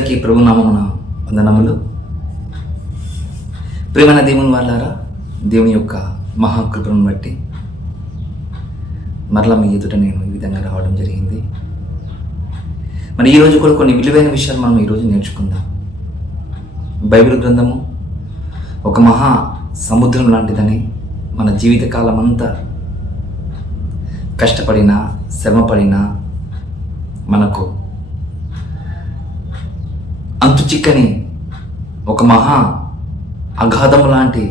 అందరికీ ప్రభునామమున వందనములు. ప్రియమైన దేవుని వాళ్ళారా, దేవుని యొక్క మహాకృపను బట్టి మరలా మీ ఎదుట నేను ఈ విధంగా రావడం జరిగింది. మరి ఈరోజు కూడా కొన్ని విలువైన విషయాలు మనం ఈరోజు నేర్చుకుందాం. బైబిల్ గ్రంథము ఒక మహా సముద్రం లాంటిదని, మన జీవితకాలం అంతా కష్టపడినా శ్రమపడినా మనకు అంతు చిక్కని ఒక మహా అగాధము లాంటి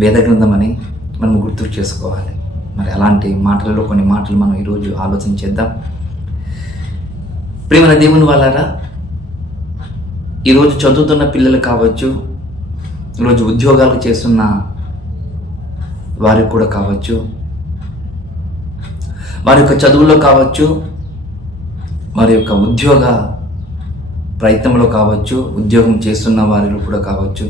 వేద గ్రంథం అని మనం గుర్తు చేసుకోవాలి. మరి అలాంటి మాటలలో కొన్ని మాటలు మనం ఈరోజు ఆలోచన చేద్దాం. ప్రియమైన దేవుని వాళ్ళారా, ఈరోజు చదువుతున్న పిల్లలు కావచ్చు, ఈరోజు ఉద్యోగాలు చేస్తున్న వారికి కూడా కావచ్చు, వారి యొక్క చదువుల్లో కావచ్చు, వారి యొక్క ఉద్యోగ ప్రయత్నంలో కావచ్చు, ఉద్యోగం చేస్తున్న వారిలో కూడా కావచ్చు,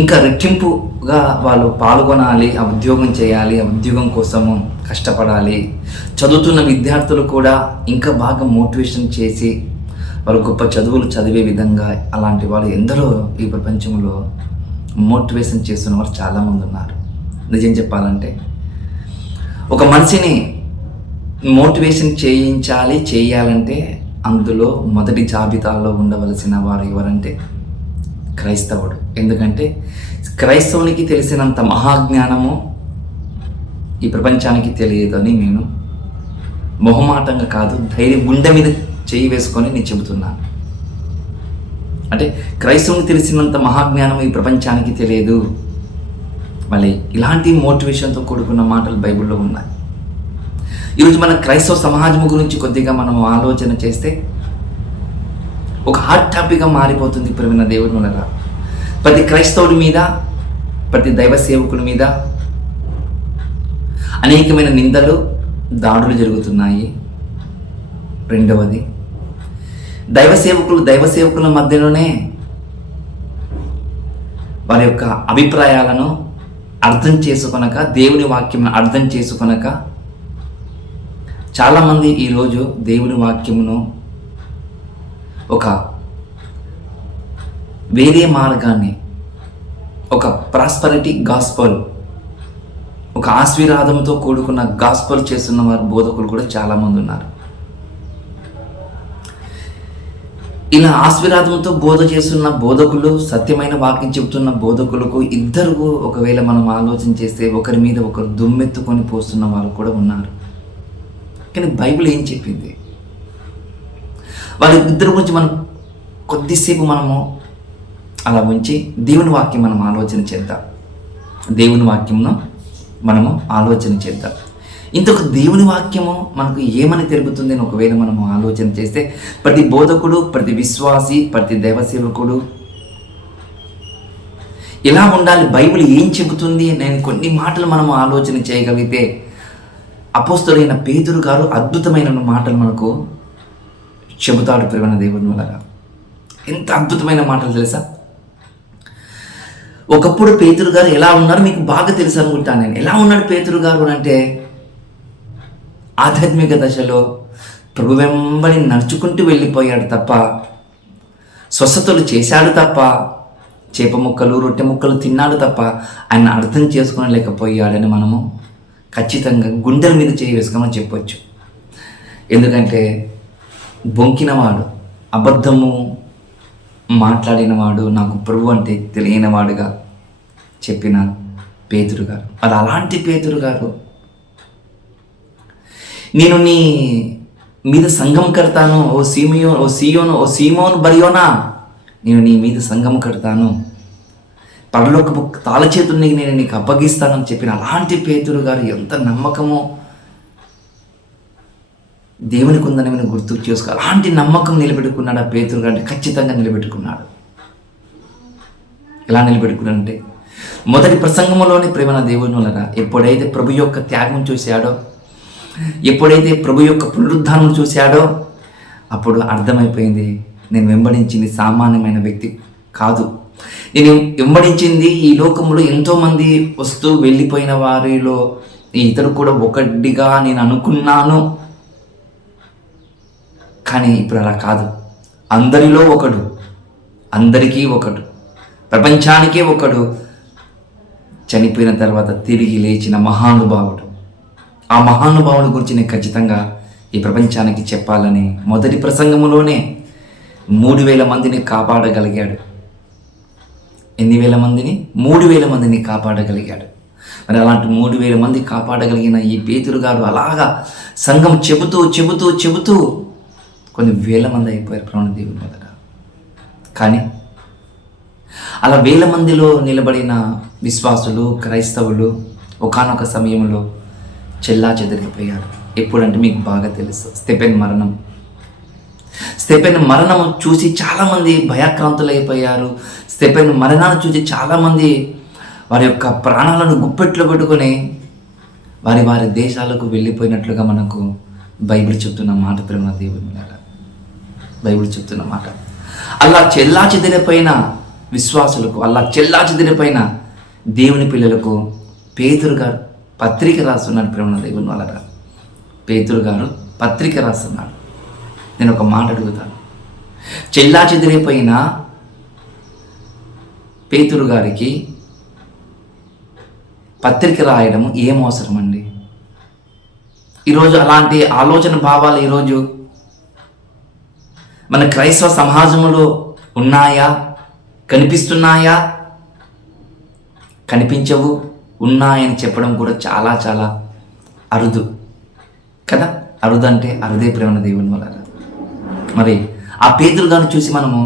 ఇంకా రెట్టింపుగా వాళ్ళు పాల్గొనాలి, ఆ ఉద్యోగం చేయాలి, ఆ ఉద్యోగం కోసము కష్టపడాలి. చదువుతున్న విద్యార్థులు కూడా ఇంకా బాగా మోటివేషన్ చేసి వారు గొప్ప చదువులు చదివే విధంగా అలాంటి వాళ్ళు ఎందరో ఈ ప్రపంచంలో మోటివేషన్ చేస్తున్న వారు చాలామంది ఉన్నారు. నిజం చెప్పాలంటే ఒక మనిషిని మోటివేషన్ చేయాలంటే అందులో మొదటి జాబితాలో ఉండవలసిన వారు ఎవరంటే క్రైస్తవుడు. ఎందుకంటే క్రైస్తవునికి తెలిసినంత మహాజ్ఞానము ఈ ప్రపంచానికి తెలియదని నేను మొహమాటంగా కాదు, ధైర్యం గుండె మీద చేయి వేసుకొని నేను చెబుతున్నాను. అంటే క్రైస్తవునికి తెలిసినంత మహాజ్ఞానం ఈ ప్రపంచానికి తెలియదు. మళ్ళీ ఇలాంటి మోటివేషన్తో కూడుకున్న మాటలు బైబిల్లో ఉన్నాయి. ఈరోజు మన క్రైస్తవ సమాజం గురించి కొద్దిగా మనం ఆలోచన చేస్తే ఒక హాట్ టాపిక్గా మారిపోతుంది. ప్రియమైన దేవుని వలన ప్రతి క్రైస్తవుడి మీద, ప్రతి దైవ సేవకుడి మీద అనేకమైన నిందలు, దాడులు జరుగుతున్నాయి. రెండవది, దైవ సేవకుల మధ్యలోనే వారి యొక్క అభిప్రాయాలను అర్థం చేసుకొనక, దేవుని వాక్యం అర్థం చేసుకొనక చాలామంది ఈరోజు దేవుని వాక్యమును ఒక వేరే మార్గాన్ని, ఒక ప్రాస్పరిటీ గాస్పల్, ఒక ఆశీర్వాదంతో కూడుకున్న గాస్పల్ చేస్తున్న వారు బోధకులు కూడా చాలామంది ఉన్నారు. ఇలా ఆశీర్వాదంతో బోధ చేస్తున్న బోధకులు, సత్యమైన వాక్యం చెబుతున్న బోధకులకు ఇద్దరు ఒకవేళ మనం ఆలోచన చేస్తే ఒకరి మీద ఒకరు దుమ్మెత్తుకొని పోస్తున్న వారు కూడా ఉన్నారు. కానీ బైబిల్ ఏం చెప్పింది? వాళ్ళ ఇద్దరి గురించి మనం కొద్దిసేపు మనము అలా ఉంచి దేవుని వాక్యం మనం ఆలోచన చేద్దాం. దేవుని వాక్యంను మనము ఆలోచన చేద్దాం. ఇంతకు దేవుని వాక్యము మనకు ఏమని తెలుపుతుంది అని ఒకవేళ మనము ఆలోచన చేస్తే, ప్రతి బోధకుడు, ప్రతి విశ్వాసి, ప్రతి దైవసేవకుడు ఎలా ఉండాలి, బైబిల్ ఏం చెబుతుంది నేను కొన్ని మాటలు మనము ఆలోచన చేయగలిగితే, అపోస్తలుడైన పేతురు గారు అద్భుతమైన మాటలు మనకు చెబుతాడు. ప్రియమైన దేవుని వలన ఎంత అద్భుతమైన మాటలు తెలుసా? ఒకప్పుడు పేతురు గారు ఎలా ఉన్నారు మీకు బాగా తెలుసు అనుకుంటాను నేను. ఎలా ఉన్నాడు పేతురు గారు అంటే, ఆధ్యాత్మిక దశలో ప్రభు వెంబడి నడుచుకుంటూ వెళ్ళిపోయాడు తప్ప, స్వస్థతలు చేశాడు తప్ప, చేప ముక్కలు రొట్టె ముక్కలు తిన్నాడు తప్ప ఆయన అర్థం చేసుకోలేకపోయాడని మనము ఖచ్చితంగా గుండెల మీద చేయి వేసుకోమని చెప్పొచ్చు. ఎందుకంటే బొంకినవాడు, అబద్ధము మాట్లాడినవాడు, నాకు ప్రభు అంటే తెలియనివాడుగా చెప్పిన పేతురు గారు. అది అలాంటి పేతురు గారు, నేను నీ మీద సంఘం కడతాను, ఓ సీమోను బరియోనా, నేను నీ మీద సంఘం కడతాను, పరలోకపు తాళచేతుల్ని నేను నీకు అప్పగిస్తానని చెప్పిన అలాంటి పేతురు గారు ఎంత నమ్మకమో దేవునికి ఉందని నేను గుర్తు చేసుకో. అలాంటి నమ్మకం నిలబెట్టుకున్నాడు ఆ పేతురు గారిని, ఖచ్చితంగా నిలబెట్టుకున్నాడు. ఎలా నిలబెట్టుకున్నాడంటే, మొదటి ప్రసంగంలోనే ప్రేమన దేవుని వలన ఎప్పుడైతే ప్రభు యొక్క త్యాగం చూశాడో, ఎప్పుడైతే ప్రభు యొక్క పునరుద్ధానం చూశాడో, అప్పుడు అర్థమైపోయింది, నేను వెంబడించింది సామాన్యమైన వ్యక్తి కాదు. నేను వెంబడించింది ఈ లోకంలో ఎంతోమంది వస్తూ వెళ్ళిపోయిన వారిలో ఇతడు కూడా ఒకటిగా నేను అనుకున్నాను. కానీ ఇప్పుడు అలా కాదు. అందరిలో ఒకడు, అందరికీ ఒకడు, ప్రపంచానికే ఒకడు, చనిపోయిన తర్వాత తిరిగి లేచిన మహానుభావుడు. ఆ మహానుభావుని గురించి నేను ఖచ్చితంగా ఈ ప్రపంచానికి చెప్పాలని మొదటి ప్రసంగములోనే 3,000 మందిని కాపాడగలిగాడు. ఎన్ని వేల మందిని? 3,000 మందిని కాపాడగలిగాడు. మరి అలాంటి 3,000 మంది కాపాడగలిగిన ఈ పేతురు గారు అలాగా సంఘం చెబుతూ కొన్ని వేల మంది అయిపోయారు ప్రాణ దేవుని మొదట. కానీ అలా వేల మందిలో నిలబడిన విశ్వాసులు, క్రైస్తవులు ఒకానొక సమయంలో చెల్లా చెదిరిపోయారు. ఎప్పుడంటే మీకు బాగా తెలుసు, స్టెఫెన్ మరణం చూసి చాలామంది భయాక్రాంతులైపోయారు. స్టెఫెన్ మరణాన్ని చూసి చాలామంది వారి యొక్క ప్రాణాలను గుప్పెట్లో పెట్టుకొని వారి దేశాలకు వెళ్ళిపోయినట్లుగా మనకు బైబిల్ చెప్తున్న మాట, ప్రేమ దేవుని బైబిల్ చెప్తున్న మాట. అలా చెల్లా చెదిరిపోయిన విశ్వాసులకు, అలా చెల్లా చెదిరిపోయిన దేవుని పిల్లలకు పేతురు గారు పత్రిక రాస్తున్నాడు. ప్రేమ దేవుని వాళ్ళ పేతురు గారు పత్రిక రాస్తున్నాడు. నేను ఒక మాట అడుగుతాను, చెల్లా చెదిరిపోయిన పేతురు గారికి పత్రిక రాయడం ఏం అవసరం అండి? ఈరోజు అలాంటి ఆలోచన భావాలు ఈరోజు మన క్రైస్తవ సమాజంలో ఉన్నాయా? కనిపిస్తున్నాయా? కనిపించవు. ఉన్నాయని చెప్పడం కూడా చాలా చాలా అరుదు కదా. అరుదు అంటే అరుదే ప్రేమ దేవుని వల్ల. మరి ఆ పేతురు గారిని చూసి మనము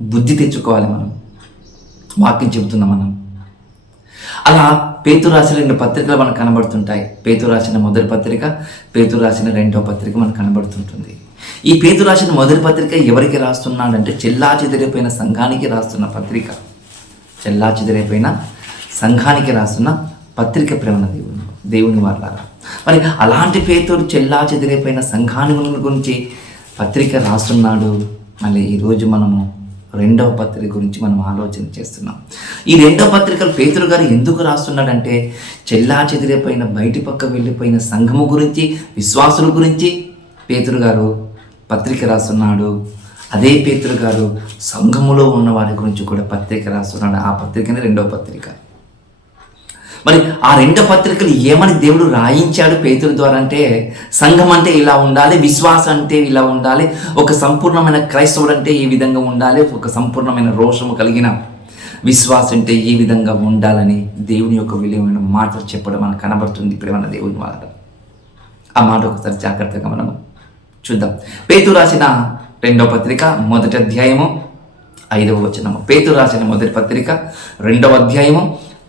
బుద్ధి తెచ్చుకోవాలి. మనం వాక్యం చెబుతున్నాం. మనం అలా పేతురు రాసిన 2 పత్రికలు మనకు కనబడుతుంటాయి. పేతురు రాసిన మొదటి పత్రిక, పేతురు రాసిన 2వ పత్రిక మనకు కనబడుతుంటుంది. ఈ పేతురు రాసిన మొదటి పత్రిక ఎవరికి రాస్తున్నాడంటే చెల్లా చెదిరిపోయిన సంఘానికి రాస్తున్న పత్రిక. చెల్లా చెదిరిపోయిన సంఘానికి రాస్తున్న పత్రిక ప్రేమ దేవుని వాళ్ళారా. మరి అలాంటి పేతురు చెల్లా చెదిరిపోయిన సంఘాన్ని గురించి పత్రిక రాస్తున్నాడు. మళ్ళీ ఈరోజు మనము 2వ పత్రిక గురించి మనం ఆలోచన చేస్తున్నాం. ఈ 2వ పత్రికలు పేతురు గారు ఎందుకు రాస్తున్నాడంటే చెల్లా చెదిరిపోయిన బయటి పక్క వెళ్ళిపోయిన సంఘము గురించి, విశ్వాసుల గురించి పేతురు గారు పత్రిక రాస్తున్నాడు. అదే పేతురు గారు సంఘములో ఉన్న వారి గురించి కూడా పత్రిక రాస్తున్నాడు. ఆ పత్రికనే 2వ పత్రిక. మరి ఆ 2 పత్రికలు ఏమని దేవుడు రాయించాడు పేతురు ద్వారా అంటే, సంఘం అంటే ఇలా ఉండాలి, విశ్వాసం అంటే ఇలా ఉండాలి, ఒక సంపూర్ణమైన క్రైస్తవుడు అంటే ఈ విధంగా ఉండాలి, ఒక సంపూర్ణమైన రోషము కలిగిన విశ్వాసం అంటే ఈ విధంగా ఉండాలని దేవుని యొక్క విలువైన మాటలు చెప్పడం మనకు కనబడుతుంది. ఇప్పుడేమన్నా దేవుని మాట. ఆ మాట ఒకసారి జాగ్రత్తగా మనం చూద్దాం. పేతురు రాసిన 2వ పత్రిక 1వ అధ్యాయము 5వ వచనము. పేతురు రాసిన మొదటి పత్రిక 2వ అధ్యాయము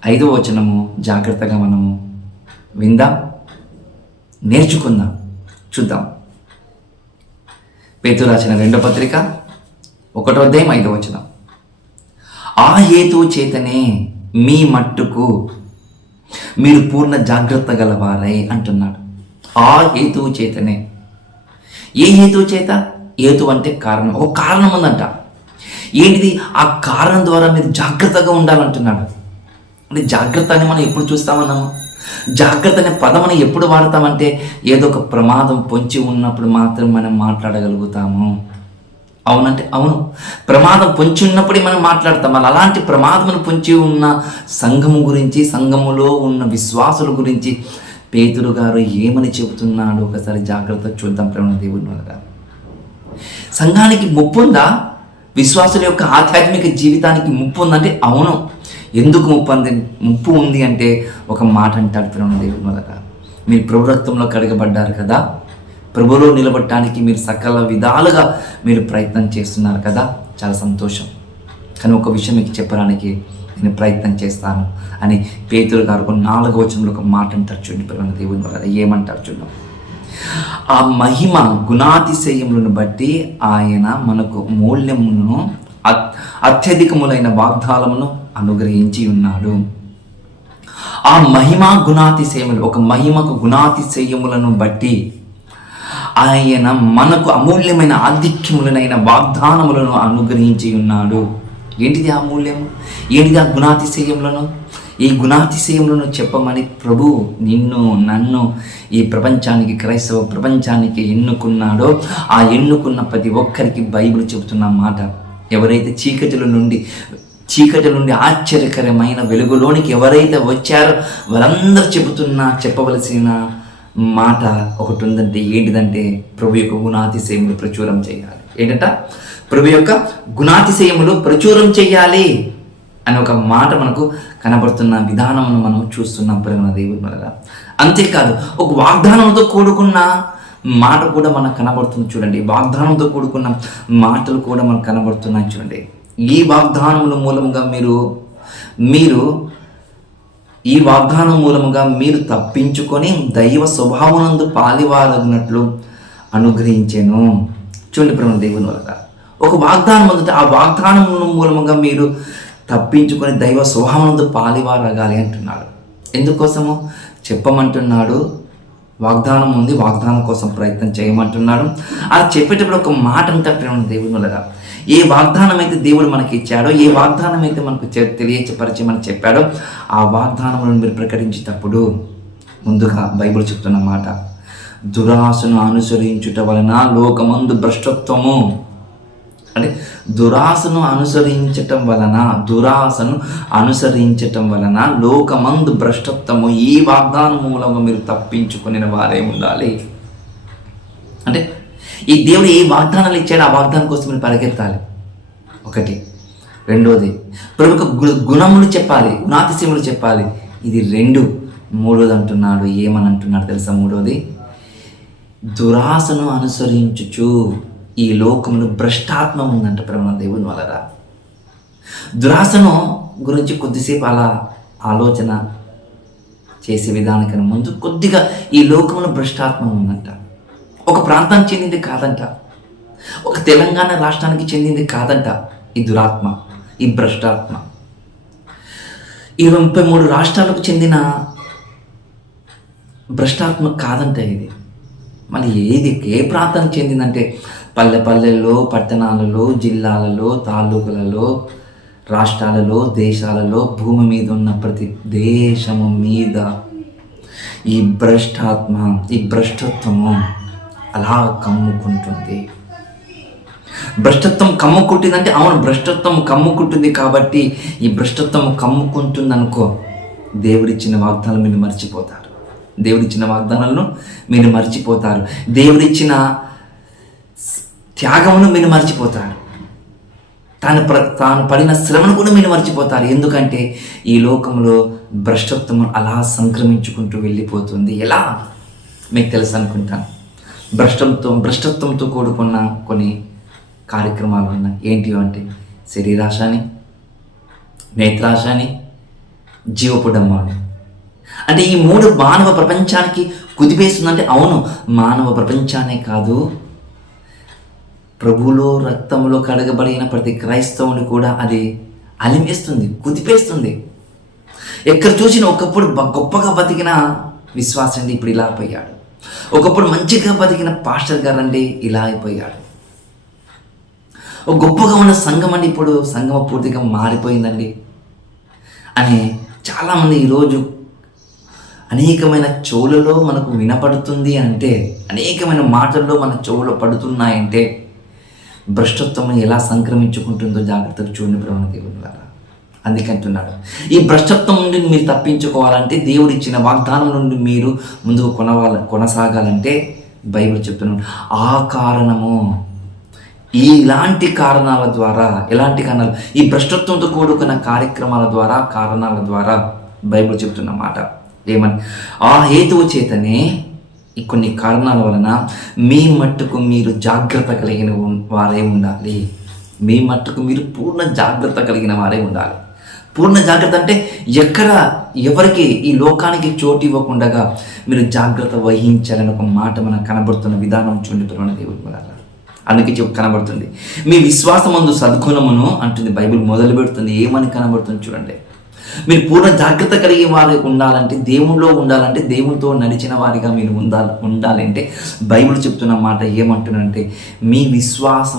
5వ వచనము జాగ్రత్తగా మనము విందాం, నేర్చుకుందాం, చూద్దాం. పేతురు రాసిన 2వ పత్రిక 1వ అధ్యాయం 5వ వచనం. ఆ హేతువు చేతనే మీ మట్టుకు మీరు పూర్ణ జాగ్రత్త గలవారై అంటున్నాడు. ఆ హేతువు చేతనే. ఏ హేతువు చేత? హేతు అంటే కారణం. ఒక కారణం ఉందంట. ఏంటిది? ఆ కారణం ద్వారా మీరు జాగ్రత్తగా ఉండాలంటున్నాడు. అంటే జాగ్రత్త అని మనం ఎప్పుడు చూస్తామన్నాము? జాగ్రత్త అనే పదం మనం ఎప్పుడు వాడతామంటే ఏదో ఒక ప్రమాదం పొంచి ఉన్నప్పుడు మాత్రం మనం మాట్లాడగలుగుతాము. అవునంటే అవును, ప్రమాదం పొంచి ఉన్నప్పుడే మనం మాట్లాడతాం. అలాంటి ప్రమాదం పొంచి ఉన్న సంఘము గురించి, సంఘములో ఉన్న విశ్వాసుల గురించి పేతురు గారు ఏమని చెబుతున్నాడు ఒకసారి జాగ్రత్త చూద్దాం. ప్రేమ దేవుని వల్ల సంఘానికి ముప్పు ఉందా? విశ్వాసుల యొక్క ఆధ్యాత్మిక జీవితానికి ముప్పు ఉందంటే అవును. ఎందుకు ముప్పు ఉంది అంటే ఒక మాట అంటాడు ప్రేమ దేవుని వల్ల, మీరు ప్రభు రక్తంలో కడగబడ్డారు కదా, ప్రభులో నిలబడటానికి మీరు సకల విధాలుగా మీరు ప్రయత్నం చేస్తున్నారు కదా, చాలా సంతోషం. కానీ ఒక విషయం మీకు చెప్పడానికి నేను ప్రయత్నం చేస్తాను అని పేతురు గారు 4వ వచనంలో ఒక మాట అంటారు చూడండి ప్రేమ దేవుని వల్ల. ఏమంటారు చూద్దాం. ఆ మహిమ గుణాతిశయములను బట్టి ఆయన మనకు మూల్యమును అత్యధికములైన వాగ్దానమును అనుగ్రహించి ఉన్నాడు. ఆ మహిమ గుణాతిశయములు, ఒక మహిమకు గుణాతిశయములను బట్టి ఆయన మనకు అమూల్యమైన ఆధిక్యములనైన వాగ్దానములను అనుగ్రహించి ఉన్నాడు. ఏంటిది ఆ మూల్యము? ఏంటిది ఆ గుణాతిశయములను? ఈ గుణాతిశయములను చెప్పమని ప్రభు నిన్ను నన్ను ఈ ప్రపంచానికి, క్రైస్తవ ప్రపంచానికి ఎన్నుకున్నాడో ఆ ఎన్నుకున్న ప్రతి ఒక్కరికి బైబిల్ చెబుతున్న మాట. ఎవరైతే చీకటిల నుండి ఆశ్చర్యకరమైన వెలుగులోనికి ఎవరైతే వచ్చారో వారందరూ చెప్పవలసిన మాట ఒకటి ఉందంటే ఏంటిదంటే ప్రభు యొక్క గుణాతిశయములు ప్రచురం చేయాలి. ఏంటంట? ప్రభు యొక్క గుణాతిశయములు ప్రచురం చేయాలి అని ఒక మాట మనకు కనబడుతున్న విధానమును మనం చూస్తున్నాం ప్రేమ దేవుని వల్ల. అంతేకాదు ఒక వాగ్దానంతో కూడుకున్న మాట కూడా మనకు కనబడుతుంది చూడండి. వాగ్దానంతో కూడుకున్న మాటలు కూడా మనకు కనబడుతున్నాయి చూడండి. ఈ వాగ్దానముల మూలముగా ఈ వాగ్దానం మూలముగా మీరు తప్పించుకొని దైవ స్వభావనందు పాలివారగినట్లు అనుగ్రహించెను. చూడండి ప్రేమ దేవుని వల్ల ఒక వాగ్దానం ఉందంటే ఆ వాగ్దానం మూలముగా మీరు తప్పించుకొని దైవ స్వభావనందు పాలివారగాలి అంటున్నాడు. ఎందుకోసము చెప్పమంటున్నాడు? వాగ్దానం ఉంది, వాగ్దానం కోసం ప్రయత్నం చేయమంటున్నాడు. అలా చెప్పేటప్పుడు ఒక మాట అంటారు ప్రేమ దేవుని వల్ల. ఏ వాగ్దానం అయితే దేవుడు మనకి ఇచ్చాడో, ఏ వాగ్దానం అయితే మనకు తెలియపరిచమని చెప్పాడో ఆ వాగ్దానములను మీరు ప్రకటించేటప్పుడు ముందుగా బైబిల్ చెప్తున్న మాట, దురాశను అనుసరించుట వలన లోకమందు భ్రష్టత్వము, అంటే దురాశను అనుసరించటం వలన లోకమందు భ్రష్టత్వము, ఈ వాగ్దానం మూలంగా మీరు తప్పించుకునే వారే ఉండాలి. అంటే ఈ దేవుడు ఏ వాగ్దానాలు ఇచ్చాడో ఆ వాగ్దానం కోసం మీరు పరిగెత్తాలి. ఒకటి. రెండోది ప్రభు గుణములు చెప్పాలి, గుణాతిశయములు చెప్పాలి. ఇది 2. మూడోది అంటున్నాడు, ఏమని అంటున్నాడు తెలుసా? మూడోది, దురాశను అనుసరించుచు ఈ లోకంలో భ్రష్టాత్మ ఉందంట ప్రేమ దేవుని వలన. దురాశను గురించి కొద్దిసేపు అలా ఆలోచన చేసే విధానానికి ముందు కొద్దిగా ఈ లోకంలో భ్రష్టాత్మ ఉందంట. ఒక ప్రాంతానికి చెందింది కాదంట, ఒక తెలంగాణ రాష్ట్రానికి చెందింది కాదంట ఈ దురాత్మ, ఈ భ్రష్టాత్మ. ఈ 33 రాష్ట్రాలకు చెందిన భ్రష్టాత్మ కాదంట ఇది. మళ్ళీ ఏ ప్రాంతానికి చెందిందంటే పల్లెల్లో, పట్టణాలలో, జిల్లాలలో, తాలూకులలో, రాష్ట్రాలలో, దేశాలలో, భూమి మీద ఉన్న ప్రతి దేశము మీద ఈ భ్రష్టత్వము అలా కమ్ముకుంటుంది. భ్రష్టత్వం కమ్ముకుంటుందంటే అవును, భ్రష్టత్వం కమ్ముకుంటుంది కాబట్టి ఈ భ్రష్టత్వం కమ్ముకుంటుంది అనుకో, దేవుడిచ్చిన వాగ్దానాలు మీరు మర్చిపోతారు. దేవుడిచ్చిన వాగ్దానాలను మీరు మర్చిపోతారు. దేవుడిచ్చిన త్యాగమును మీరు మర్చిపోతారు. తాను పడిన శ్రమను కూడా మీరు మర్చిపోతారు. ఎందుకంటే ఈ లోకంలో భ్రష్టత్వం అలా సంక్రమించుకుంటూ వెళ్ళిపోతుంది. ఎలా మీకు తెలుసు అనుకుంటాను. భ్రష్టత్వంతో కూడుకున్న కొన్ని కార్యక్రమాలు ఉన్నాయి. ఏంటి అంటే శరీరాశ అని, నేత్రాశ అని, జీవపు డమ్మాలు. అంటే ఈ 3 మానవ ప్రపంచానికి కుదిపేస్తుందంటే అవును, మానవ ప్రపంచానే కాదు, ప్రభువులో రక్తంలో కడగబడిన ప్రతి క్రైస్తవుని కూడా అది అలిమేస్తుంది, కుదిపేస్తుంది. ఎక్కడ చూసిన ఒకప్పుడు గొప్పగా బతికిన విశ్వాసం అండి ఇప్పుడు ఇలా అయిపోయాడు. ఒకప్పుడు మంచిగా బతికిన పాస్టర్ గారు అండి ఇలా అయిపోయాడు. ఒక గొప్పగా ఉన్న సంఘం అండి ఇప్పుడు సంఘం పూర్తిగా మారిపోయిందండి అని చాలామంది ఈరోజు అనేకమైన చెవులలో మనకు వినపడుతుంది అంటే, అనేకమైన మాటల్లో మన చెవులో పడుతున్నాయంటే భ్రష్టత్వం ఎలా సంక్రమించుకుంటుందో జాగ్రత్తగా చూడండి ప్రేమ దేవుని ద్వారా. అందుకంటున్నాడు ఈ భ్రష్టత్వం నుండి మీరు తప్పించుకోవాలంటే, దేవుడు ఇచ్చిన వాగ్దానం నుండి మీరు ముందుకు కొనసాగాలంటే బైబిల్ చెప్తున్నాడు ఆ కారణము, ఇలాంటి కారణాల ద్వారా, ఎలాంటి కారణాలు, ఈ భ్రష్టత్వంతో కూడుకున్న కారణాల ద్వారా బైబిల్ చెప్తున్న మాట ఏమని, ఆ హేతువు చేతనే ఈ కొన్ని కారణాల వలన మీ మట్టుకు మీరు జాగ్రత్త కలిగిన వారే ఉండాలి. మీ మట్టుకు మీరు పూర్ణ జాగ్రత్త కలిగిన వారే ఉండాలి. పూర్ణ జాగ్రత్త అంటే ఎవరికి ఈ లోకానికి చోటు ఇవ్వకుండా మీరు జాగ్రత్త వహించాలని ఒక మాట మనకు కనబడుతున్న విధానం చూడండి ప్రేమ దేవుని వల్ల. అందుకే కనబడుతుంది మీ విశ్వాసమందు సద్గుణమును అంటుంది బైబిల్ మొదలు పెడుతుంది. ఏమని కనబడుతుంది చూడండి. మీరు పూర్ణ జాగ్రత్త కలిగి వారు ఉండాలంటే, దేవునిలో ఉండాలంటే, దేవునితో నడిచిన వారిగా మీరు ఉండాలంటే బైబిల్ చెప్తున్న మాట ఏమంటున్నంటే మీ విశ్వాసం.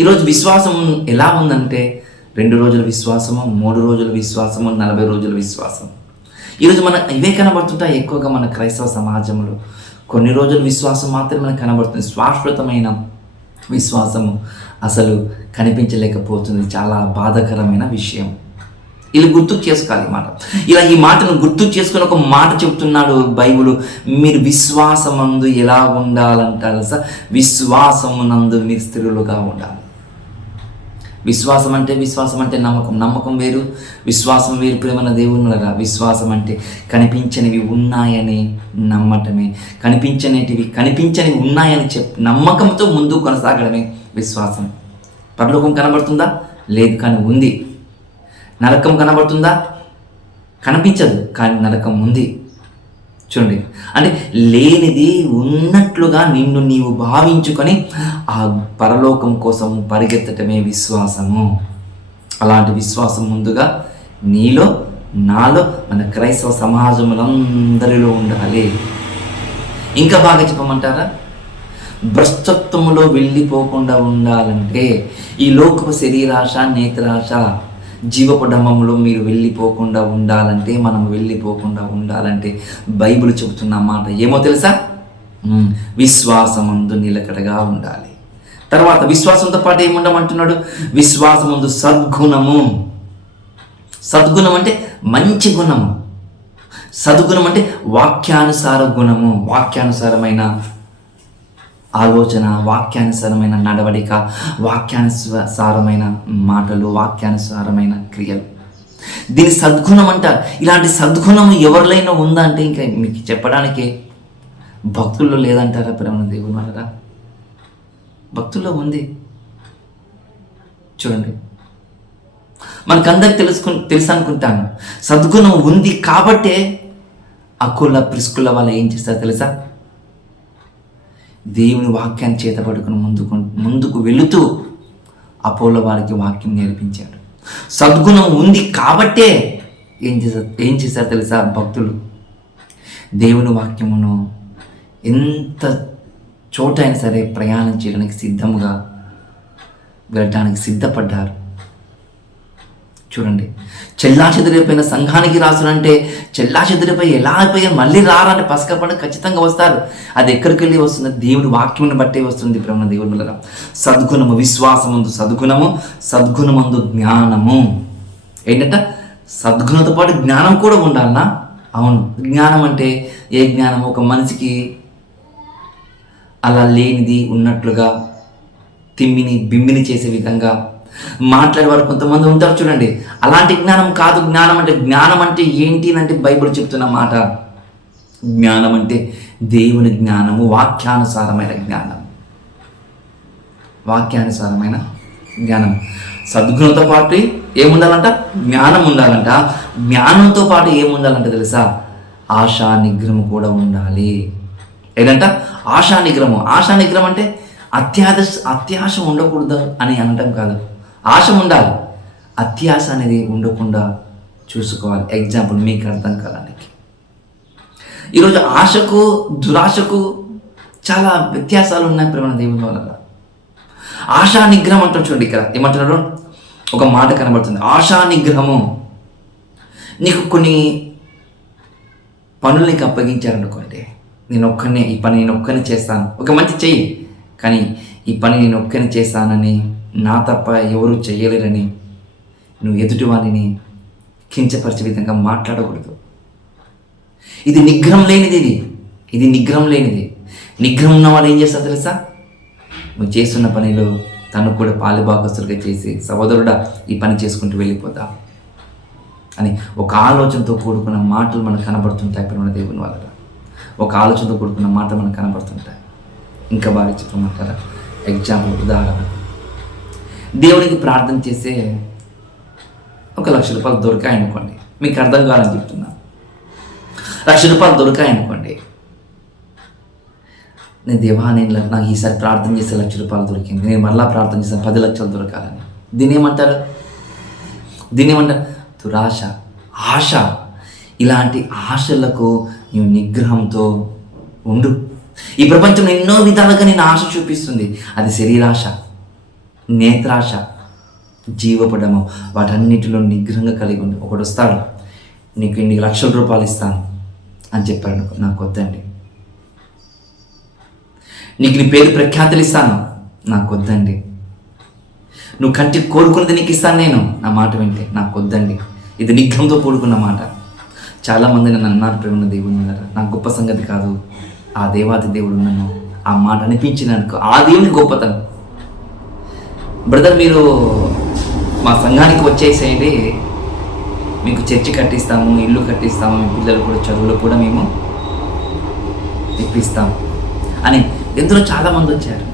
ఈరోజు విశ్వాసం ఎలా ఉందంటే 2 రోజుల విశ్వాసము, 3 రోజుల విశ్వాసము, 40 రోజుల విశ్వాసం. ఈరోజు ఇవే కనబడుతుంటాయి ఎక్కువగా మన క్రైస్తవ సమాజంలో. కొన్ని రోజుల విశ్వాసం మాత్రమే మనకు కనబడుతుంది. శాశ్వతమైన విశ్వాసము అసలు కనిపించలేకపోతుంది. చాలా బాధాకరమైన విషయం. ఇలా గుర్తుకు చేసుకోవాలి ఈ మాట. ఈ మాటను గుర్తు చేసుకుని ఒక మాట చెప్తున్నాడు బైబిల్. మీరు విశ్వాసమందు ఎలా ఉండాలంటారు సార్? విశ్వాసమునందు మీరు స్థిరులుగా ఉండాలి. విశ్వాసం అంటే నమ్మకం వేరు, విశ్వాసం వేరు. ప్రేమన దేవునులరా, విశ్వాసం అంటే కనిపించనివి ఉన్నాయని నమ్మటమే. కనిపించనివి ఉన్నాయని నమ్మకంతో ముందు కొనసాగడమే విశ్వాసం. పరలోకం కనబడుతుందా? లేదు, కానీ ఉంది. నరకం కనబడుతుందా? కనిపించదు, కానీ నరకం ఉంది. చూడండి, అంటే లేనిది ఉన్నట్లుగా నిన్ను నీవు భావించుకొని ఆ పరలోకం కోసం పరిగెత్తటమే విశ్వాసము. అలాంటి విశ్వాసం ముందుగా నీలో, నాలో, మన క్రైస్తవ సమాజములందరిలో ఉండాలి. ఇంకా బాగా చెప్పమంటారా? భ్రష్టత్వములో వెళ్ళిపోకుండా ఉండాలంటే, ఈ లోకపు శరీరాశ, నేత్రాశ, జీవపు డంబములో మీరు వెళ్ళిపోకుండా ఉండాలంటే, మనం వెళ్ళిపోకుండా ఉండాలంటే బైబిల్ చెబుతున్న మాట ఏమో తెలుసా? విశ్వాసమందు నిలకడగా ఉండాలి. తర్వాత విశ్వాసంతో పాటు ఏముండమంటున్నాడు? విశ్వాసమందు సద్గుణము. సద్గుణం అంటే మంచి గుణము. సద్గుణం అంటే వాక్యానుసార గుణము. వాక్యానుసారమైన ఆలోచన, వాక్యానుసారమైన నడవడిక, వాక్యానుసారమైన మాటలు, వాక్యానుసారమైన క్రియలు. దీని సద్గుణం అంటారు. ఇలాంటి సద్గుణం ఎవరిలైనా ఉందా అంటే ఇంకా మీకు చెప్పడానికి భక్తుల్లో లేదంటారా? ప్రేమ దేవుని వల్ల భక్తుల్లో ఉంది. చూడండి, మనకందరికి తెలుసు అనుకుంటాను. సద్గుణం ఉంది కాబట్టే అకుల ప్రిస్కుల వాళ్ళు ఏం చేస్తారు తెలుసా? దేవుని వాక్యాన్ని చేతపడుకుని ముందుకు వెళుతూ అపోలో వారికి వాక్యం నేర్పించాడు. సద్గుణం ఉంది కాబట్టే ఏం చేశారు తెలుసా? భక్తులు దేవుని వాక్యమును ఎంత చోట అయినా సరే ప్రయాణం చేయడానికి సిద్ధముగా వెళ్ళడానికి సిద్ధపడ్డారు. చూడండి, చెల్లాచెదిరిపోయిన సంఘానికి రాసులంటే చెల్లాచెదిరిపోయి ఎలా అయిపోయారు, మళ్ళీ రారంటే పసక పండుగ ఖచ్చితంగా వస్తారు. అది ఎక్కడికి వెళ్ళి వస్తుంది? దేవుడి వాక్యమును బట్టే వస్తుంది. ప్రేమ దేవుని వల్ల సద్గుణము, విశ్వాసమందు సద్గుణము, సద్గుణమందు జ్ఞానము. ఏంటంట? సద్గుణంతో పాటు జ్ఞానం కూడా ఉండాలన్నా? అవును. జ్ఞానం అంటే ఏ జ్ఞానం? ఒక మనిషికి అలా లేనిది ఉన్నట్లుగా తిమ్మిని బిమ్మిని చేసే విధంగా మాట్లాడేవారు కొంతమంది ఉంటారు. చూడండి, అలాంటి జ్ఞానం కాదు. జ్ఞానం అంటే ఏంటి అంటే బైబిల్ చెప్తున్న మాట. జ్ఞానం అంటే దేవుని జ్ఞానము, వాక్యానుసారమైన జ్ఞానం. వాక్యానుసారమైన జ్ఞానం. సద్గుణంతో పాటు ఏముండాలంట? జ్ఞానం ఉండాలంట. జ్ఞానంతో పాటు ఏముండాలంటే తెలుసా? ఆశా నిగ్రహం కూడా ఉండాలి. ఏంటంట? ఆశా నిగ్రహం. ఆశా నిగ్రహం అంటే అత్యాశ ఉండకూడదు అని అనటం కాదు. ఆశ ఉండాలి, అత్యాశ అనేది ఉండకుండా చూసుకోవాలి. ఎగ్జాంపుల్ మీకు అర్థం కావడానికి, ఈరోజు ఆశకు దురాశకు చాలా వ్యత్యాసాలు ఉన్నాయి. ప్రేమ దేవుని వల్ల ఆశా నిగ్రహం అంటాం. చూడండి, ఇక్కడ ఏమంటున్నాడు? ఒక మాట కనబడుతుంది, ఆశా నిగ్రహము. నీకు కొన్ని పనులు నీకు అప్పగించారనుకోండి, ఈ పని నేను ఒక్కనే చేస్తాను, ఒక మంచి చెయ్యి, కానీ ఈ పని నేను ఒక్కనే చేస్తానని, నా తప్ప ఎవరు చేయలేరని నువ్వు ఎదుటి వారిని కించపరిచే విధంగా మాట్లాడకూడదు. ఇది నిగ్రహం లేనిది. ఇది నిగ్రహం లేనిది. నిగ్రహం ఉన్న వాళ్ళు ఏం చేస్తారు తెలుసా? నువ్వు చేస్తున్న పనిలో తను కూడా పాలుభాగస్తులుగా చేసి, సహోదరుడా ఈ పని చేసుకుంటూ వెళ్ళిపోతా అని ఒక ఆలోచనతో కూడుకున్న మాటలు మనకు కనబడుతుంటాయి. ప్రేమ దేవుని వల్ల ఒక ఆలోచనతో కూడుకున్న మాటలు మనకు కనబడుతుంటాయి. ఇంకా బాగా చెప్పమంటారా? ఎగ్జాంపుల్, ఉదాహరణ, దేవునికి ప్రార్థన చేసే 1 లక్ష రూపాయలు దొరికాయనుకోండి. మీకు అర్థం కావాలని చెప్తున్నా. 1 లక్ష రూపాయలు దొరికాయనుకోండి. నేను దేవా, నాకు ఈసారి ప్రార్థన చేస్తే 1 లక్ష రూపాయలు దొరికింది, నేను మళ్ళీ ప్రార్థన చేస్తాను 10 లక్షలు దొరకాలని. దీన్ని ఏమంటారు? దురాశ, ఆశ. ఇలాంటి ఆశలకు నీవు నిగ్రహంతో ఉండు. ఈ ప్రపంచం ఎన్నో విధాలుగా నేను ఆశ చూపిస్తుంది. అది శరీరాశ, నేత్రాశ, జీవపడము, వాటన్నిటిలో నిగ్రహంగా కలిగి ఉండి. ఒకడు వస్తాడు, నీకు ఇన్ని లక్షల రూపాయలు ఇస్తాను అని చెప్పాడు, నాకు వద్దండి. నీకు నీ పేరు ప్రఖ్యాతులు ఇస్తాను, నాకు వద్దండి. నువ్వు కంటికి కోరుకున్నది నీకు ఇస్తాను నేను, నా మాట వింటే, నాకు వద్దండి. ఇది నిగ్రహంతో కూడుకున్న మాట. చాలామంది నన్ను అన్నారు, ప్రేమ దేవుని ఉన్నారు, నాకు గొప్ప సంగతి కాదు, ఆ దేవాది దేవుడు నన్ను ఆ మాట అనిపించినందుకు, ఆ దేవుని గొప్పతనం. బ్రదర్, మీరు మా సంఘానికి వచ్చేసేయండి, మీకు చర్చి కట్టిస్తాము, ఇల్లు కట్టిస్తాము, మీ పిల్లలు కూడా చదువులు కూడా మేము ఇప్పిస్తాము అని ఎందరో చాలామంది వచ్చారు.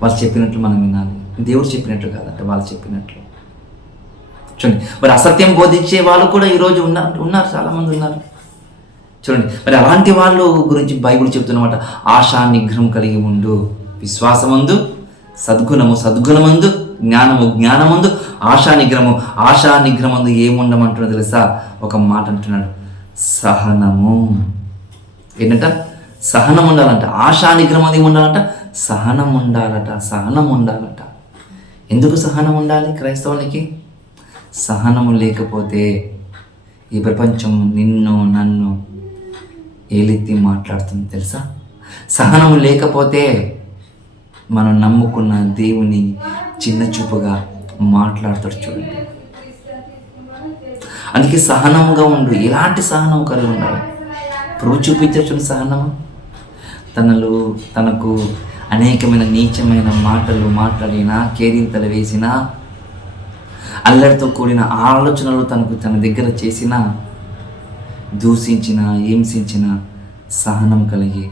వాళ్ళు చెప్పినట్లు మనం వినాలి, దేవుడు చెప్పినట్లు కాదంటే వాళ్ళు చెప్పినట్లు. చూడండి, మరి అసత్యం బోధించే వాళ్ళు కూడా ఈరోజు ఉన్నారు, చాలామంది ఉన్నారు. చూడండి, మరి అలాంటి వాళ్ళు గురించి బైబిల్ చెప్తున్నమాట, ఆశా నిగ్రహం కలిగి ఉండు, విశ్వాసమందు సద్గుణము, సద్గుణమందు జ్ఞానము, జ్ఞానమందు ఆశా నిగ్రహమందు ఏముండమంటున్నా తెలుసా? ఒక మాట అంటున్నాడు, సహనము. ఏంటంట? సహనం ఉండాలంట. ఆశా నిగ్రహం అది ఉండాలంట, సహనం ఉండాలట. ఎందుకు సహనం ఉండాలి క్రైస్తవునికి? సహనము లేకపోతే ఈ ప్రపంచం నిన్ను నన్ను ఏలెత్తి మాట్లాడుతుంది తెలుసా? సహనము లేకపోతే మనం నమ్ముకున్న దేవుని చిన్న చూపుగా మాట్లాడతాడు. చూడండి, అందుకే సహనంగా ఉండు. ఎలాంటి సహనం కలిగి ఉండాలి? ప్రభు చూపించచ్చు సహనము. తనకు అనేకమైన నీచమైన మాటలు మాట్లాడినా, కేరింతలు వేసినా, అల్లరితో కూడిన ఆలోచనలు తన దగ్గర చేసిన, దూషించిన, హింసించిన సహనం కలిగి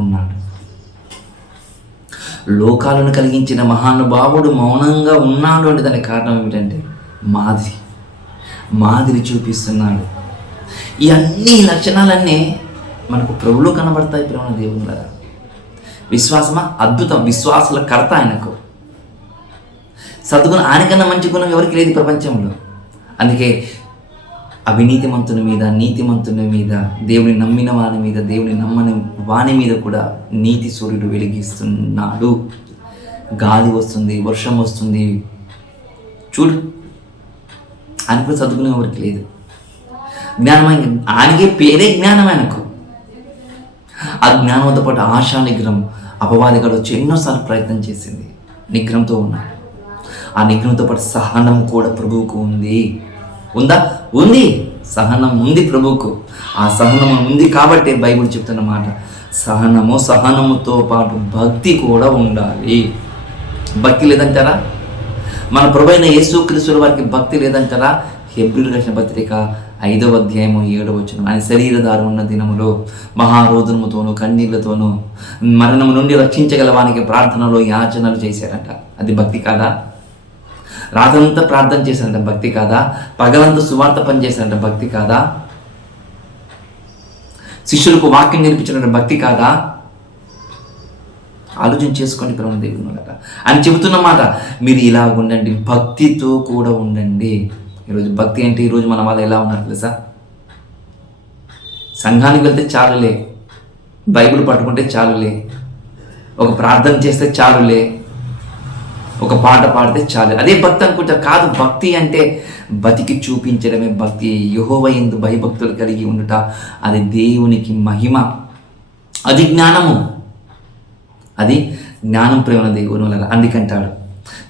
ఉన్నాడు. లోకాలను కలిగించిన మహానుభావుడు మౌనంగా ఉన్నాడు అంటే దానికి కారణం ఏమిటంటే మాదిరి చూపిస్తున్నాడు. ఈ అన్ని లక్షణాలన్నీ మనకు ప్రభులో కనబడతాయి. ప్రేమ దేవుని విశ్వాసమా? అద్భుతం. విశ్వాసుల కర్త ఆయనకు. సద్గుణం ఆయనకన్నా మంచి గుణం ఎవరికి లేదు ప్రపంచంలో. అందుకే అవినీతిమంతుని మీద, నీతిమంతుని మీద, దేవుని నమ్మిన వాని మీద, దేవుని నమ్మని వాని మీద కూడా నీతి సూర్యుడు వెలిగిస్తున్నాడు. గాలి వస్తుంది, వర్షం వస్తుంది. చూడు, ఆయనకు సద్గుణం ఎవరికి లేదు. జ్ఞానం ఆయనకే పేరే జ్ఞానం ఆయనకు. ఆ జ్ఞానంతో పాటు ఆశా నిగ్రహం. అపవాదిగాడు వచ్చి ఎన్నోసార్లు ప్రయత్నం చేసింది, నిగ్రహంతో ఉన్నాడు. ఆ నిగ్రహంతో పాటు సహనం కూడా ప్రభువుకు ఉందా? ఉంది. సహనం ఉంది ప్రభువుకు. ఆ సహనం ఉంది కాబట్టి బైబిల్ చెప్తున్న మాట, సహనముతో పాటు భక్తి కూడా ఉండాలి. భక్తి లేదంటారా? మన ప్రభువైన యేసుక్రీస్తు వారికి భక్తి లేదంటారా? హెబ్రీయులకు రాసిన పత్రిక 5వ అధ్యాయము 7వ వచనం, ఆయన శరీరధారం ఉన్న దినములో మహారోదనముతోనూ కన్నీళ్లతోనూ మరణము నుండి రక్షించగలవానికి ప్రార్థనలో యాచనలు చేశారట. అది భక్తి కాదా? రాత్రంతా ప్రార్థన చేశారంట, భక్తి కాదా? పగలంతా సువార్త పని చేశారంట, భక్తి కాదా? శిష్యులకు వాక్యం నేర్పించారంట, భక్తి కాదా? ఆలోచన చేసుకోండి ప్రేమ దేవుని కదా అని చెబుతున్న మాట. మీరు ఇలా ఉండండి, భక్తితో కూడా ఉండండి. ఈరోజు భక్తి అంటే ఈరోజు మన వాళ్ళు ఎలా ఉన్నారు తెలుసా? సంఘానికి వెళ్తే చాలులే, బైబిల్ పట్టుకుంటే చాలులే, ఒక ప్రార్థన చేస్తే చాలులే, ఒక పాట పాడితే చాలు, అదే భక్తి అనుకుంటారు. కాదు, భక్తి అంటే బతికి చూపించడమే భక్తి. యెహోవా యందు భయభక్తులు కలిగి ఉండుట, అది దేవునికి మహిమ, అది జ్ఞానము, అది జ్ఞానం. ప్రేమ దేవుని వల్ల అందుకంటాడు,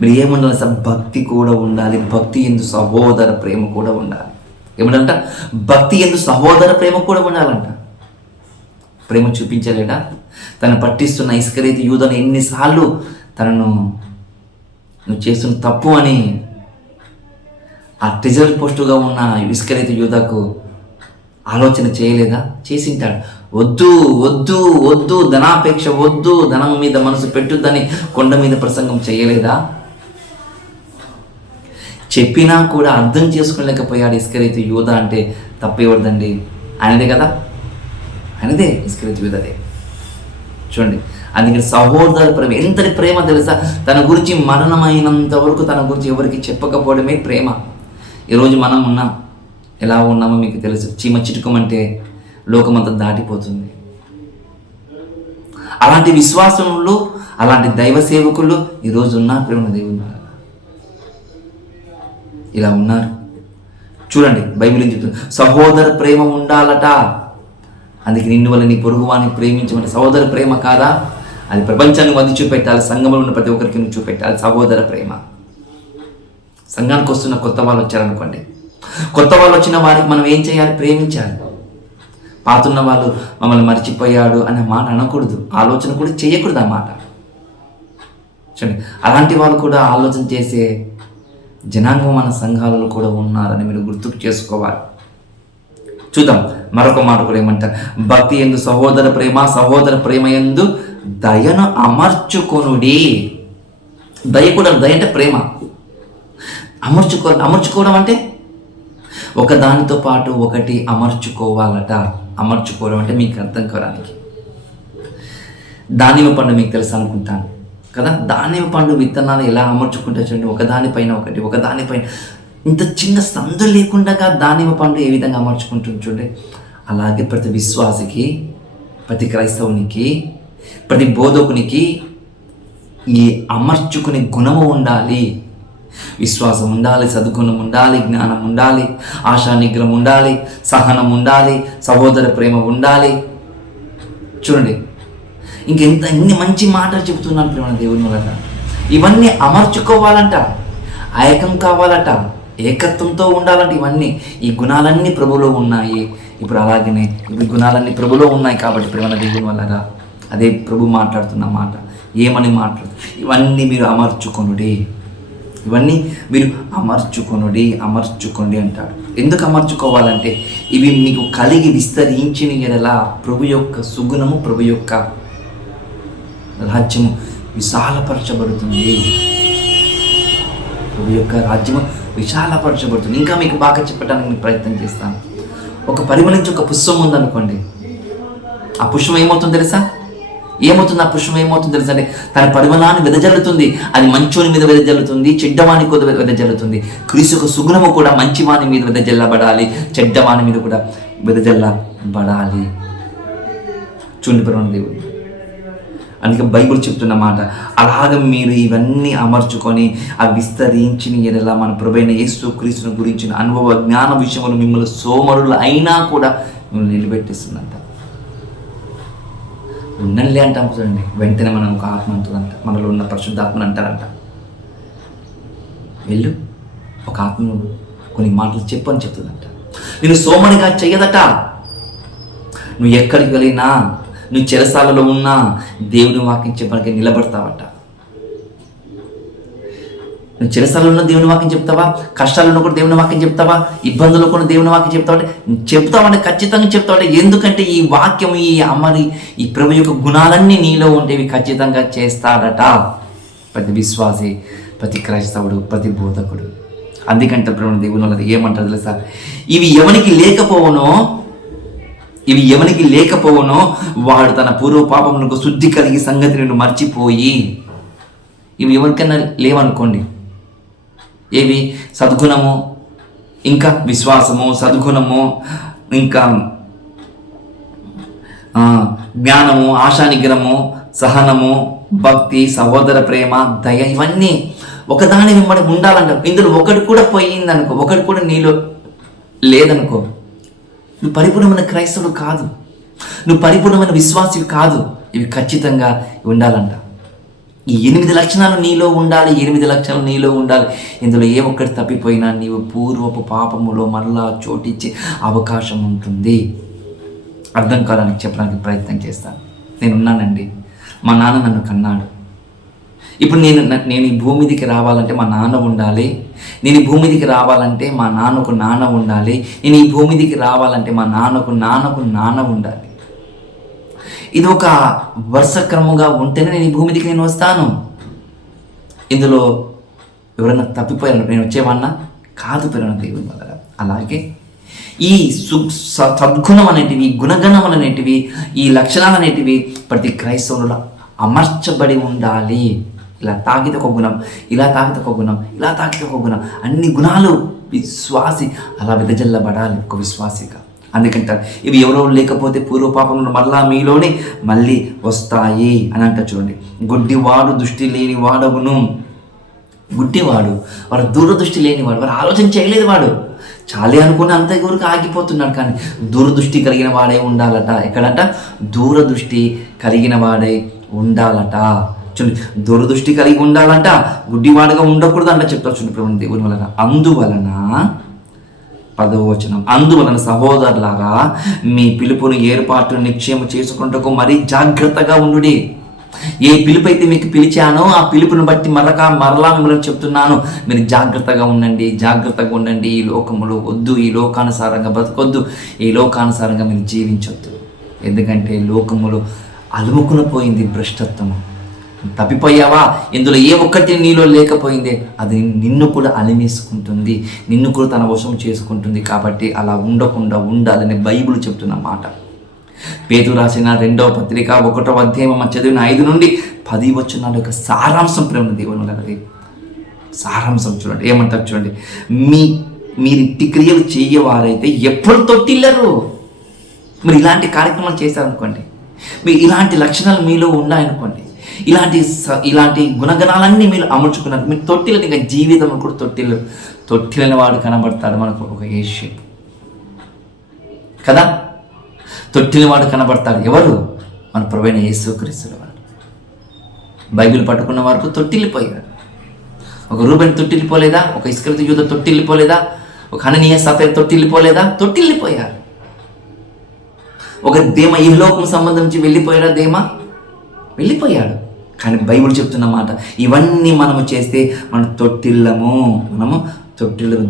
మీరు ఏముండాలి సార్? భక్తి కూడా ఉండాలి. భక్తి యందు సహోదర ప్రేమ కూడా ఉండాలి. ఏమంటారంట? భక్తి యందు సహోదర ప్రేమ కూడా ఉండాలంట. ప్రేమ చూపించలేడా? తను పట్టిస్తున్న ఇస్కరియోతు యూదాను ఎన్నిసార్లు తనను నువ్వు చేస్తున్న తప్పు అని ఆ ట్రెజర్ పోస్టుగా ఉన్న ఇస్కరియోతు యూదాకు ఆలోచన చేయలేదా? చేసింటాడు. వద్దు ధనాపేక్ష వద్దు, ధనం మీద మనసు పెట్టుద్దని కొండ మీద ప్రసంగం చేయలేదా? చెప్పినా కూడా అర్థం చేసుకోలేకపోయాడు ఇస్కరియోతు యూదా. అంటే తప్పేవద్దండి, ఆయనదే కదా, ఆయనదే ఇస్కరియోతు యూదాదే. చూడండి, అందుకని సహోదర ప్రేమ ఎంతటి ప్రేమ తెలుసా? తన గురించి మరణమైనంత వరకు తన గురించి ఎవరికి చెప్పకపోవడమే ప్రేమ. ఈరోజు మనం ఉన్నాం, ఎలా ఉన్నామో మీకు తెలుసు. చీమ చిటుకమంటే లోకమంతా దాటిపోతుంది. అలాంటి విశ్వాసములు, అలాంటి దైవ సేవకులు ఈరోజు ఉన్నారు ప్రేమ దేవుని. ఇలా ఉన్నారు. చూడండి బైబిల్ ఏం చెప్తుంది, సహోదర ప్రేమ ఉండాలట. అందుకే నిన్ను వల్ల నీ పొరుగువాన్ని ప్రేమించమంటే సహోదర ప్రేమ కాదా? అది ప్రపంచాన్ని వంది చూపెట్టాలి, సంఘంలో ఉన్న ప్రతి ఒక్కరికి నువ్వు చూపెట్టాలి సహోదర ప్రేమ. సంఘానికి వస్తున్న కొత్త వాళ్ళు వచ్చారనుకోండి, కొత్త వాళ్ళు వచ్చిన వారికి మనం ఏం చేయాలి? ప్రేమించాలి. పాతున్న వాళ్ళు మమ్మల్ని మర్చిపోయాడు అనే మాట అనకూడదు, ఆలోచన కూడా చేయకూడదు ఆ మాట. చూడండి, అలాంటి వాళ్ళు కూడా ఆలోచన చేసే జనాంగం మన సంఘాలలో కూడా ఉన్నారని మీరు గుర్తుకు చేసుకోవాలి. చూద్దాం మరొక మాట కూడా ఏమంటారు, భక్తి యందు సహోదర ప్రేమ, సహోదర ప్రేమ యందు దయను అమర్చుకొనుడి. దయ కూడా, దయ అంటే ప్రేమ. అమర్చుకోవడం అంటే ఒకదానితో పాటు ఒకటి అమర్చుకోవాలట. అమర్చుకోవడం అంటే మీకు అర్థం కావడానికి, దానిమ్మ పండు మీకు తెలుసు అనుకుంటాను కదా, దానిమ్మ పండు విత్తనాలు ఎలా అమర్చుకుంటే చూడండి, ఒకదానిపైన ఒకటి, ఒకదానిపైన ఇంత చిన్న సందు లేకుండా దానిమ్మ పండు ఏ విధంగా అమర్చుకుంటుంది చూడండి. అలాగే ప్రతి విశ్వాసికి, ప్రతి క్రైస్తవునికి, ప్రతి బోధకునికి ఈ అమర్చుకునే గుణము ఉండాలి. విశ్వాసం ఉండాలి, సద్గుణం ఉండాలి, జ్ఞానం ఉండాలి, ఆశా నిగ్రహం ఉండాలి, సహనం ఉండాలి, సహోదర ప్రేమ ఉండాలి. చూడండి ఇన్ని మంచి మాటలు చెబుతున్నాను ప్రేమ దేవుని వల్ల. ఇవన్నీ అమర్చుకోవాలంట, ఏకం కావాలట, ఏకత్వంతో ఉండాలంటే ఇవన్నీ, ఈ గుణాలన్నీ ప్రభులో ఉన్నాయి. ఇప్పుడు అలాగనే ఇప్పుడు గుణాలన్నీ ప్రభులో ఉన్నాయి కాబట్టి ప్రేమ దేవుని వల్ల అదే ప్రభు మాట్లాడుతున్న మాట. ఏమని మాట్లాడు, ఇవన్నీ మీరు అమర్చుకొనుడి, ఇవన్నీ మీరు అమర్చుకోండి అంటాడు. ఎందుకు అమర్చుకోవాలంటే ఇవి మీకు కలిగి విస్తరించిన ఎడలా ప్రభు యొక్క సుగుణము, ప్రభు యొక్క రాజ్యము విశాలపరచబడుతుంది. ప్రభు యొక్క రాజ్యము విశాలపరచబడుతుంది. ఇంకా మీకు బాగా చెప్పడానికి నేను ప్రయత్నం చేస్తాను. ఒక పరిమళించి ఒక పుష్పం ఉందనుకోండి, ఆ పుష్పం ఏమవుతుందో తెలుసా? ఏమవుతుంది? ఆ పుష్పం ఏమవుతుంది తెలుసా అంటే తన పరిమళాన్ని వెదజల్లుతుంది. అది మంచోని మీద వెదజల్లుతుంది, చెడ్డవాని కూడా వెదజల్లుతుంది. క్రీస్తు యొక్క సుగుణము కూడా మంచివాని మీద వెదజల్లబడాలి, చెడ్డవాని మీద కూడా వెదజల్లబడాలి. చూడండి ప్రేమ దేవుడు, అందుకే బైబిల్ చెప్తున్న మాట, అలాగ మీరు ఇవన్నీ అమర్చుకొని ఆ విస్తరించిన ఎడలా మన ప్రభువైన యేసు క్రీస్తుని గురించిన అనుభవ జ్ఞాన విషయంలో మిమ్మల్ని సోమరులు అయినా కూడా మిమ్మల్ని నిలబెట్టేస్తుందంట. ఉన్నలే అంటాం చూడండి, వెంటనే మనం ఒక ఆత్మ అంటుందంట, మనలో ఉన్న పరిశుద్ధాత్మని అంటారంట. వెళ్ళు ఒక ఆత్మను కొన్ని మాటలు చెప్పు అని చెప్తుందంట. నేను సోమనిగా చెయ్యదట. నువ్వు ఎక్కడికి వెళ్ళినా, నువ్వు చెరసాలలో ఉన్నా దేవుని వాక్యం చెప్పడానికి నిలబడతావట. నువ్వు చెరసాలలో దేవుని వాక్యం చెప్తావా, కష్టాలలో కూడా దేవుని వాక్యం చెప్తావా, ఇబ్బందుల్లో కూడా దేవుని వాక్యం చెప్తావంటే చెప్తావంటే ఖచ్చితంగా చెప్తావంటే. ఎందుకంటే ఈ వాక్యం, ఈ ప్రభు యొక్క గుణాలన్నీ నీలో ఉంటేవి ఖచ్చితంగా చేస్తాడట ప్రతి విశ్వాసి, ప్రతి క్రైస్తవుడు, ప్రతి బోధకుడు. అందుకంటే ప్రభు దేవుని వల్ల ఏమంటారు తెలుసా, ఇవి ఎవరికి లేకపోవనో వాడు తన పూర్వ పాపమునకు శుద్ధి కలిగి సంగతిని మర్చిపోయి. ఇవి ఎవరికైనా లేవనుకోండి, ఏవి? సద్గుణము, ఇంకా విశ్వాసము, సద్గుణము, ఇంకా జ్ఞానము, ఆశా నిగ్రహము, సహనము, భక్తి, సహోదర ప్రేమ, దయ, ఇవన్నీ ఒకదాని వెంబడి ఉండాలంట. ఇందులో ఒకటి కూడా పోయిందనుకో, ఒకటి కూడా నీలో లేదనుకో, నువ్వు పరిపూర్ణమైన క్రైస్తవుడు కాదు, నువ్వు పరిపూర్ణమైన విశ్వాసి కాదు. ఇవి ఖచ్చితంగా ఉండాలంట. ఈ 8 లక్షణాలు నీలో ఉండాలి, 8 లక్షణాలు నీలో ఉండాలి. ఇందులో ఏ ఒక్కటి తప్పిపోయినా నీవు పూర్వపు పాపములో మరలా చోటిచ్చే అవకాశం ఉంటుంది. అర్థం కాదని చెప్పడానికి ప్రయత్నం చేస్తాను. నేనున్నానండి, మా నాన్న నన్ను కన్నాడు. ఇప్పుడు నేను ఈ భూమి మీదకి రావాలంటే మా నాన్న ఉండాలి, నేను ఈ భూమి మీదకి రావాలంటే మా నాన్నకు నాన్న ఉండాలి, నేను ఈ భూమి మీదకి రావాలంటే మా నాన్నకు నాన్న ఉండాలి. ఇది ఒక వరుస క్రమంగా ఉంటేనే నేను ఈ భూమి మీదకి నేను వస్తాను. ఇందులో ఎవరైనా తప్పిపోయాను నేను వచ్చేవాన్నా కాదు ప్రేమ దేవుని వల్ల. అలాగే ఈ సద్గుణం అనేటివి, గుణగణం అనేటివి, ఈ లక్షణాలు అనేటివి ప్రతి క్రైస్తవులలో అమర్చబడి ఉండాలి. ఇలా తాకితే ఒక గుణం, ఇలా తాకితే ఒక గుణం, ఇలా తాకితే ఒక గుణం, అన్ని గుణాలు విశ్వాసి అలా వెదజల్లబడాలి ఒక విశ్వాసిగా. అందుకంటారు ఇవి ఎవరో లేకపోతే పూర్వపాపంలో మరలా మీలోనే మళ్ళీ వస్తాయి అని అంటారు. చూడండి, గుడ్డివాడు దృష్టి లేని వాడవును, గుడ్డివాడు, వాడు దూరదృష్టి లేనివాడు, వాడు ఆలోచన చేయలేదు, వాడు చాలే అనుకుని అంత ఊరికి ఆగిపోతున్నాడు. కానీ దూరదృష్టి కలిగిన వాడే ఉండాలట. ఎక్కడంట? దూరదృష్టి కలిగిన వాడే ఉండాలట. చూడండి, దూరదృష్టి కలిగి ఉండాలంట, గుడ్డివాడుగా ఉండకూడదు అంట చెప్తారు. చూడండి ప్రభుని దేవుని వలన. అందువలన 10వ వచనం, అందువలన సహోదరులారా మీ పిలుపును ఏర్పాటు నిశ్చయం చేసుకుంటకు మరీ జాగ్రత్తగా ఉండుడి. ఏ పిలుపు అయితే మీకు పిలిచానో ఆ పిలుపుని బట్టి మరలా మిమ్మల్ని చెప్తున్నాను, మీరు జాగ్రత్తగా ఉండండి. ఈ లోకములో వద్దు, ఈ లోకానుసారంగా బ్రతకొద్దు, ఈ లోకానుసారంగా మీరు జీవించొద్దు. ఎందుకంటే లోకములో అలుముకుని పోయింది భ్రష్టత్వము. తప్పిపోయావా? ఇందులో ఏ ఒక్కటి నీలో లేకపోయిందే అది నిన్ను కూడా అలిమేసుకుంటుంది, నిన్ను కూడా తన వశం చేసుకుంటుంది. కాబట్టి అలా ఉండకుండా ఉండాలని బైబిల్ చెప్తున్న మాట. పేతురు రాసిన 2వ పత్రిక 1వ అధ్యాయం చదివిన 5 నుండి 10 వచనాల యొక్క సారాంశం ప్రేమ దేవుని గారి సారాంశం చూడండి. ఏమంటారు చూడండి, మీరు ఇట్టి క్రియలు చేయవారైతే ఎప్పుడు తొట్టిల్లరు. మీరు ఇలాంటి కార్యక్రమాలు చేశారనుకోండి, మీరు ఇలాంటి లక్షణాలు మీలో ఉన్నాయనుకోండి, ఇలాంటి గుణగణాలన్నీ మీరు అమర్చుకున్నారు, మీరు తొట్టిలని ఇంకా జీవితం కూడా తొట్టిలని వాడు కనబడతాడు మనకు ఒక ఏషియన్ కదా. తొట్టిన వాడు కనబడతాడు. ఎవరు? మన ప్రభువైన యేసుక్రీస్తు వాడు. బైబిల్ పట్టుకున్న వరకు తొట్టిల్లిపోయాడు. ఒక రూబెన్ తొట్టిల్లిపోలేదా? ఒక ఇస్కరియోతు యూదా తొట్టిల్లిపోలేదా? ఒక హననీయ సఫేరు తొట్టిల్లిపోలేదా? తొట్టిల్లిపోయారు. ఒక దేమ ఇహలోకం సంబంధించి వెళ్ళిపోయాడా? వెళ్ళిపోయాడు. కానీ బైబిల్ చెప్తున్న మాట, ఇవన్నీ మనము చేస్తే మనం తొట్టిల్లము,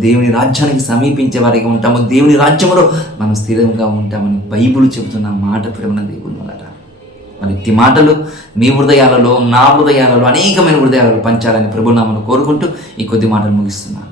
దేవుని రాజ్యానికి సమీపించే వారిగా ఉంటాము, దేవుని రాజ్యంలో మనం స్థిరంగా ఉంటామని బైబిల్ చెబుతున్న మాట ప్రేమ దేవుని వలన. మరి ఇట్టి మాటలు మీ హృదయాలలో, నా హృదయాలలో, అనేకమైన హృదయాలలో పంచాలని ప్రభునామమున కోరుకుంటూ ఈ కొద్ది మాటలు ముగిస్తున్నాను.